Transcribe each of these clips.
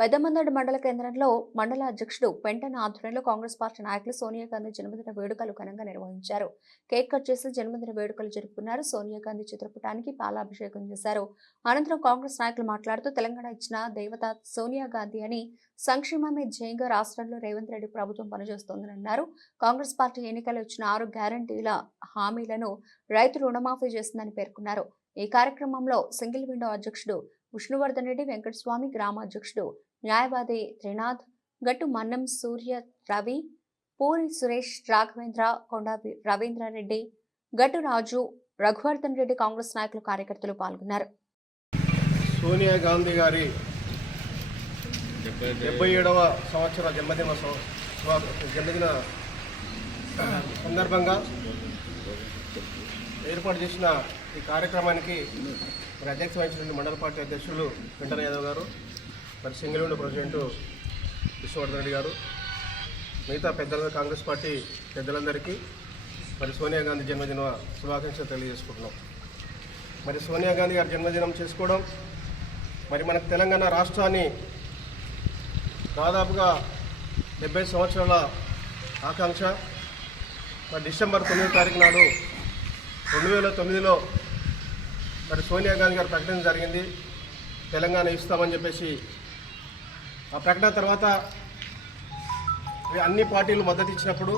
పెద్దమందడి మండల కేంద్రంలో మండల అధ్యక్షుడు పెంటన ఆధ్వర్యంలో కాంగ్రెస్ పార్టీ నాయకులు సోనియా గాంధీ జన్మదిన వేడుకలు ఘనంగా నిర్వహించారు. కేక్ కట్ చేసి జన్మదిన వేడుకలు జరుపుకున్నారు. సోనియా గాంధీ చిత్రపటానికి పాలాభిషేకం చేశారు. అనంతరం కాంగ్రెస్ నాయకులు మాట్లాడుతూ తెలంగాణ ఇచ్చిన దేవత సోనియా గాంధీ అని, సంక్షేమమే ధ్యేయంగా రాష్ట్రంలో రేవంత్ రెడ్డి ప్రభుత్వం పనిచేస్తోందని అన్నారు. కాంగ్రెస్ పార్టీ ఎన్నికలు ఇచ్చిన 6 గ్యారంటీల హామీలను రైతు రుణమాఫీ చేసిందని పేర్కొన్నారు. ఈ కార్యక్రమంలో సింగిల్ విండో అధ్యక్షుడు విష్ణువర్ధన్ రెడ్డి, వెంకటస్వామి, గ్రామ అధ్యక్షుడు న్యాయవాది త్రినాథ్, గట్టు మన్నం సూర్య రవి, పూరి సురేష్, రాఘవేంద్ర, కొండ రవీంద్రారెడ్డి, గట్టు రాజు, రఘువర్ధన్ రెడ్డి, కాంగ్రెస్ నాయకులు, కార్యకర్తలు పాల్గొన్నారు. సోనియా గాంధీ గారి 77వ సంవత్సర జన్మదిన సందర్భంగా ఏర్పాటు చేసిన ఈ కార్యక్రమానికి మరి అధ్యక్ష వహించిన మండల పార్టీ అధ్యక్షులు వెంకట యాదవ్ గారు, మరి single window president Vishnuvardhan Reddy గారు, మిగతా పెద్దల కాంగ్రెస్ పార్టీ పెద్దలందరికీ మరి సోనియా గాంధీ జన్మదిన శుభాకాంక్షలు తెలియజేసుకుంటున్నాం. మరి సోనియా గాంధీ గారి జన్మదినం చేసుకోవడం మరి మనకు తెలంగాణ రాష్ట్రాన్ని దాదాపుగా 70 సంవత్సరాల ఆకాంక్ష. మరి డిసెంబర్ 9వ తారీఖు నాడు 2009లో మరి సోనియా గాంధీ గారు ప్రకటన జరిగింది, తెలంగాణ ఇస్తామని చెప్పేసి. ఆ ప్రకటన తర్వాత అన్ని పార్టీలు మద్దతు ఇచ్చినప్పుడు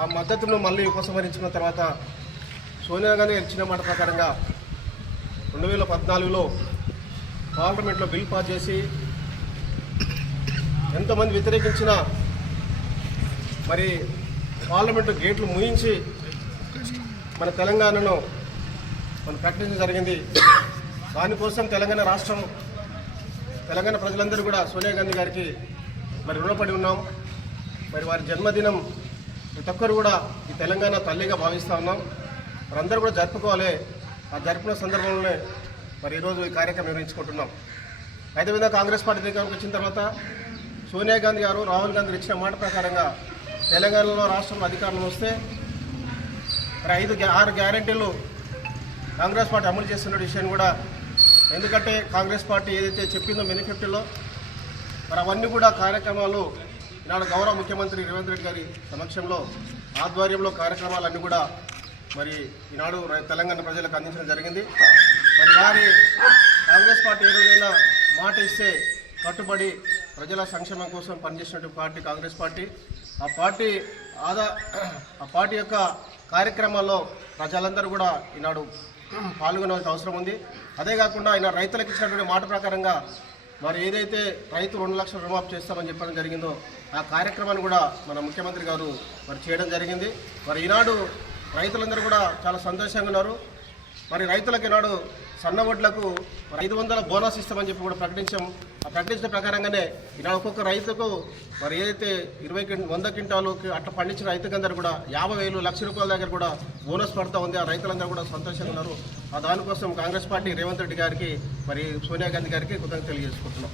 ఆ మద్దతును మళ్ళీ ఉపసంహరించుకున్న తర్వాత సోనియా గాంధీ ఇచ్చిన మాట ప్రకారంగా 2014లో పార్లమెంట్లో బిల్ పాస్ చేసి ఎంతోమంది వ్యతిరేకించినా మరి పార్లమెంటు గేట్లు మూయించి మన తెలంగాణను మనం ప్రకటించడం జరిగింది. దానికోసం తెలంగాణ రాష్ట్రం, తెలంగాణ ప్రజలందరూ కూడా సోనియా గాంధీ గారికి మరి రుణపడి ఉన్నాం. మరి వారి జన్మదినం ప్రతి ఒక్కరు కూడా ఈ తెలంగాణ తల్లిగా భావిస్తూ ఉన్నాం. మనందరూ కూడా జరుపుకోవాలి. ఆ జరుపుకున్న సందర్భంలోనే మరి ఈరోజు ఈ కార్యక్రమం నిర్వహించుకుంటున్నాం. అయితే విధంగా కాంగ్రెస్ పార్టీ అధికారంలోకి వచ్చిన తర్వాత సోనియా గాంధీ గారు, రాహుల్ గాంధీ ఇచ్చిన మాట ప్రకారంగా తెలంగాణలో రాష్ట్రంలో అధికారంలో వస్తే మరి 6 గ్యారెంటీలు కాంగ్రెస్ పార్టీ అమలు చేస్తున్న విషయాన్ని కూడా, ఎందుకంటే కాంగ్రెస్ పార్టీ ఏదైతే చెప్పిందో మేనిఫెస్టోలో మరి అవన్నీ కూడా కార్యక్రమాలు ఈనాడు గౌరవ ముఖ్యమంత్రి రేవంత్ రెడ్డి గారి సమక్షంలో ఆధ్వర్యంలో కార్యక్రమాలన్నీ కూడా మరి ఈనాడు తెలంగాణ ప్రజలకు అందించడం జరిగింది. మరి వారి కాంగ్రెస్ పార్టీ ఏదైనా మాట ఇస్తే కట్టుబడి ప్రజల సంక్షేమం కోసం పనిచేసినటువంటి పార్టీ కాంగ్రెస్ పార్టీ. ఆ పార్టీ యొక్క కార్యక్రమాల్లో ప్రజలందరూ కూడా ఈనాడు పాల్గొనాల్సిన అవసరం ఉంది. అదే కాకుండా ఆయన రైతులకు ఇచ్చినటువంటి మాట ప్రకారంగా మరి ఏదైతే రైతు 2 లక్షల రుణమాఫీ చేస్తామని చెప్పడం జరిగిందో ఆ కార్యక్రమాన్ని కూడా మన ముఖ్యమంత్రి గారు మరి చేయడం జరిగింది. మరి ఈనాడు రైతులందరూ కూడా చాలా సంతోషంగా ఉన్నారు. మరి రైతులకు ఈనాడు సన్నవడ్లకు 500 బోనస్ ఇస్తామని చెప్పి కూడా ప్రకటించాం. ఆ ప్రకటించిన ప్రకారంగానే ఈనాడు ఒక్కొక్క రైతుకు మరి ఏదైతే 100 క్వింటాలు అట్లా పండించిన రైతులందరూ కూడా 50,000 1,00,000 రూపాయల దగ్గర కూడా బోనస్ పడుతూ ఉంది. ఆ రైతులందరూ కూడా సంతోషంగా ఉన్నారు. దానికోసం కాంగ్రెస్ పార్టీ రేవంత్ రెడ్డి గారికి మరి సోనియా గాంధీ గారికి కృతజ్ఞతలు తెలియజేసుకుంటున్నాం.